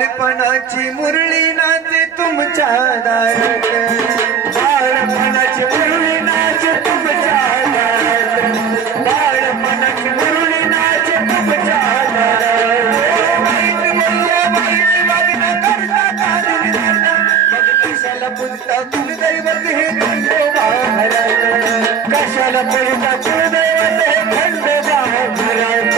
बालपणाची मुरळी नाचे तुमच्या दारात, बालपणाची मुरळी नाचे तुमच्या दारात, बालपणाची मुरळी नाचे तुमच्या दारात. वाईट बोलल्या वाईट वागणं करता काढून जाता, मग कशाला पुजता कुलदैवत हे खंडोबा घरात, कशाला पुजता कुलदैवत हे खंडोबा घरात,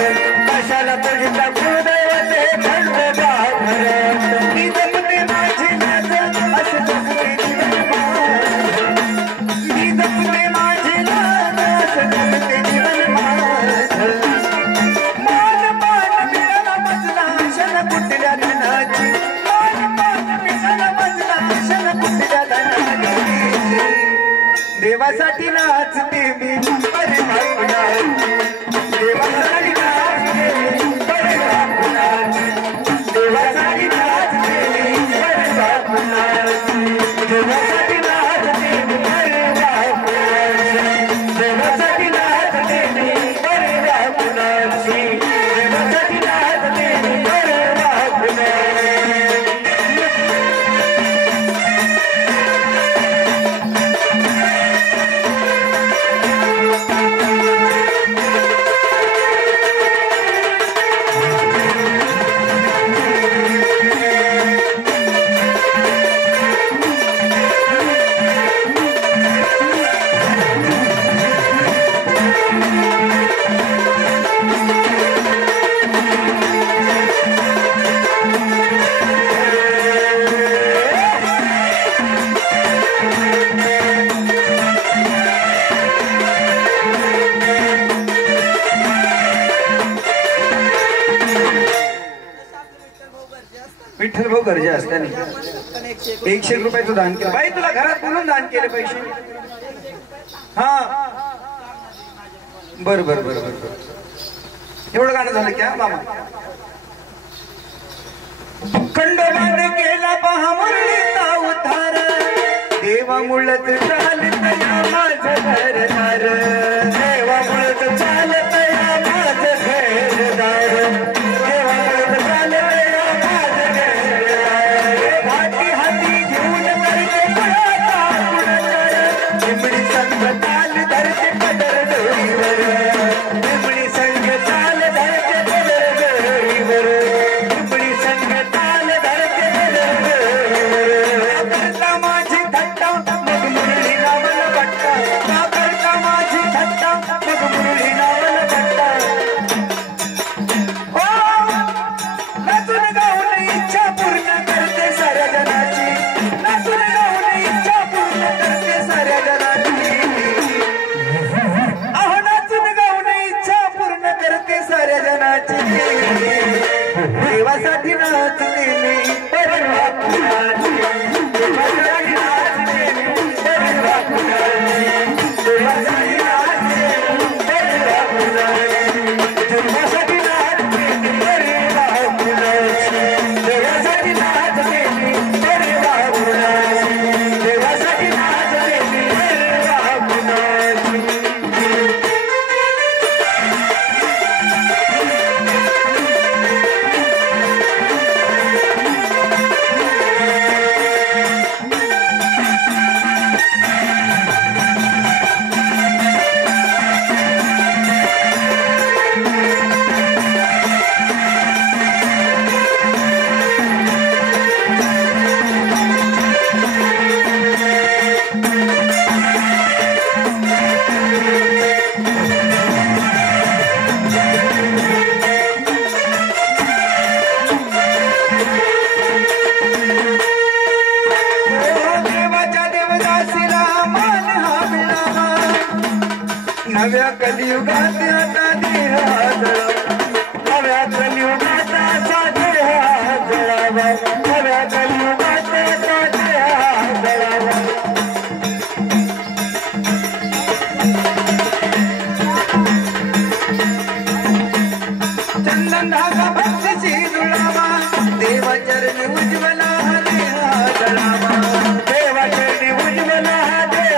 कशाला पुजता कुलदैवत हे खंडोबा घरात. मी जपते माझी नाच असं जपते जीवन माझं, मी जपते माझी नाच असं जपते जीवन माझं. मान मान मिळाला मजला शन कुठल्या धनाची, मान मान मिळाला मजला शन कुठल्या धनाची. देवासाठी नाचते मी अरे बापुनाची, देवासाठी नाचते मी अरे बापुनाची, देवासाठी नाचते मी अरे बापुनाची, देवासाठी नाचते मी अरे बापुनाची, देवासाठी नाचते मी अरे बापुनाची, देवासाठी नाचते मी अरे बापुनाची. विठ्ठल भाऊ गरजे असताना 100 रुपयाचं दान केलं. बाई तुला घरात बोलून दान केले पैसे? हा बर बर बर बर. एवढं गाणं झालं क्या मामा? खंडोबाने केला पहा मुरळीचा उद्धार, देवा मुळत चालत या माझं घरदार, देवा मुळत चालत या माझं घरदार, देवा मुळत चालत या माझं घरदार. हाती हाती घेऊन करते कुणाचा गुणगान, चिमणी संग ताल धरते पदर डोईवर, चिमणी संग ताल धरते पदर डोईवर, चिमणी संग ताल धरते पदर डोईवर. करता माझी थट्टा मग मुरळी नावल बट्टा, का करता माझी थट्टा मग मुरळी नावल बट्टा. नाचून गाऊन इच्छा पूर्ण करते साऱ्या जनाची, नाचून गाऊन इच्छा पूर्ण करते साऱ्या जनाची. अहो नाचून गाऊन इच्छा पूर्ण करते साऱ्या जनाची. देवासाठी नाचते मी अरे बापुनाची, देवासाठी नाचते मी अरे बापुनाची, देवासाठी नाचते मी अरे बापुनाची, देवासाठी नाचते मी अरे बापुनाची, देवासाठी नाचते मी अरे बापुनाची, देवासाठी नाचते मी अरे बापुनाची. नव्या कलियुगात आता देह जळावा, नव्या कलियुगात आता देह जळावा, नव्या कलियुगात आता देह जळावा. चंदन धागा भक्तीची जुळावा, देवाचरणी उज्ज्वला हा देह जळावा, देवाचरणी उज्ज्वला हा देह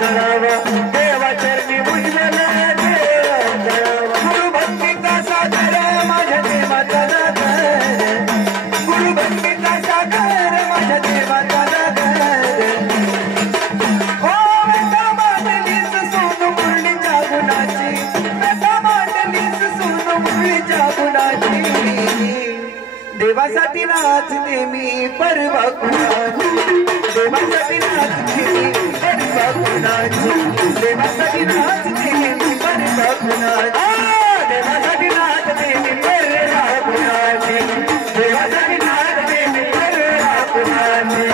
जळावा, देवाचरणी उज्ज्वला देह जळावा. गुरु भक्तीचा सागर माझ्या देवाचा नाद, गुरु भक्ती देवासाठी नाचते मी परवा कुणाची देवासाठी नाचते मी परवा कुणाची देवासाठी नाचते मी परवा कुणाची देवासाठी नाचते मी परवा कुणाची देवासाठी नाचते मी परवा कुणाची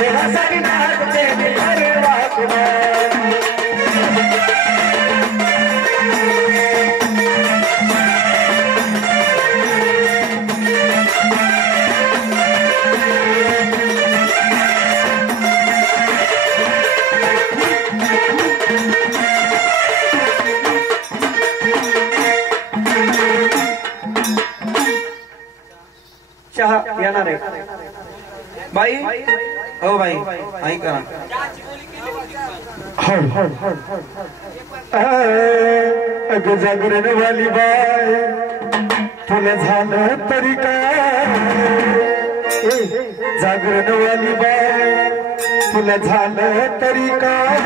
देवासाठी नाचते मी परवा कुणाची चहा येणार आहे बाई हो बाई ऐका अगं जागरण वाली बाय तुला झालं तरी काय जागरण वाली बाय तुला झालं तरी काय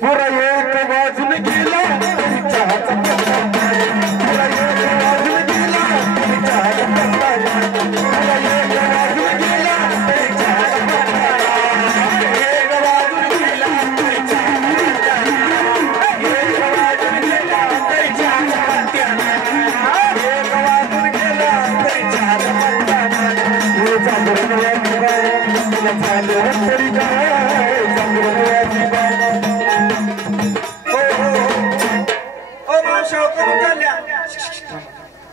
पुरा एक बाजून गेला चहाचा पुरा एक बाजून गेला चहाचा पुरा एक बाजून गेला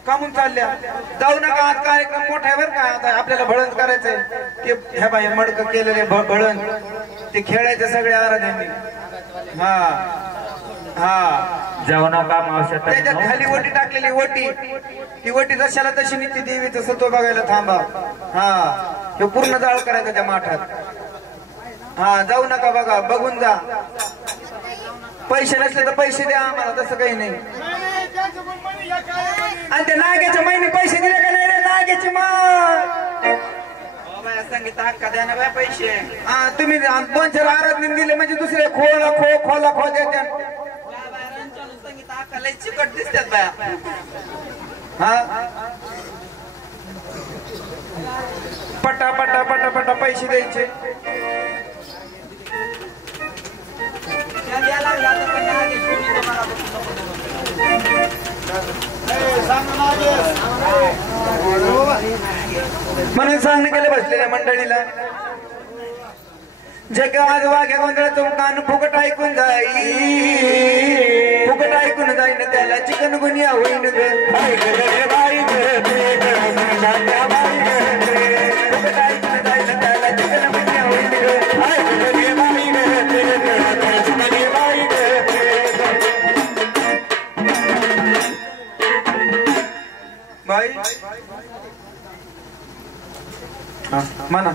कामून चालल्या जाऊ नका आज कार्यक्रम मोठा आहे बरं का आता आपल्याला भळण करायचंय ते ह्या बाई मडक केलेले भळण ते खेळायचे सगळे आराध्यांनी हा हा जाऊ नका मावश्या त्याच्यात खाली ओटी टाकलेली ओटी ती ओटी जशाला तशी निघते देवीचं सत्व बघायला थांबा हा हे पूर्ण जाळ करायचं त्या माठात हा जाऊ नका बघा बघून जा पैसे नसले तर पैसे द्या आम्हाला तसं काही नाही आणि त्या नाग्याच्या महिने पैसे दिले का नाही रे नाग्याची संगीत हक्का द्या ना बाय पैसे हा तुम्ही 2-4 आराधने दिले म्हणजे दुसरे खोला खोला खो द्या संगीत हक्का चिकट दिसतात बाया हा पटा पटा पटा पटा पैसे द्यायचे म्हणून सांगणे केले बसलेल्या मंडळीला जग आज वाघ्या गोंधळातून कान फुकट ऐकून जाई फुकट ऐकून जाईन त्याला चिकन गुनिया होईन फुकट ऐकून जाईन त्याला चिकन गुनिया होईन बाई म्हणा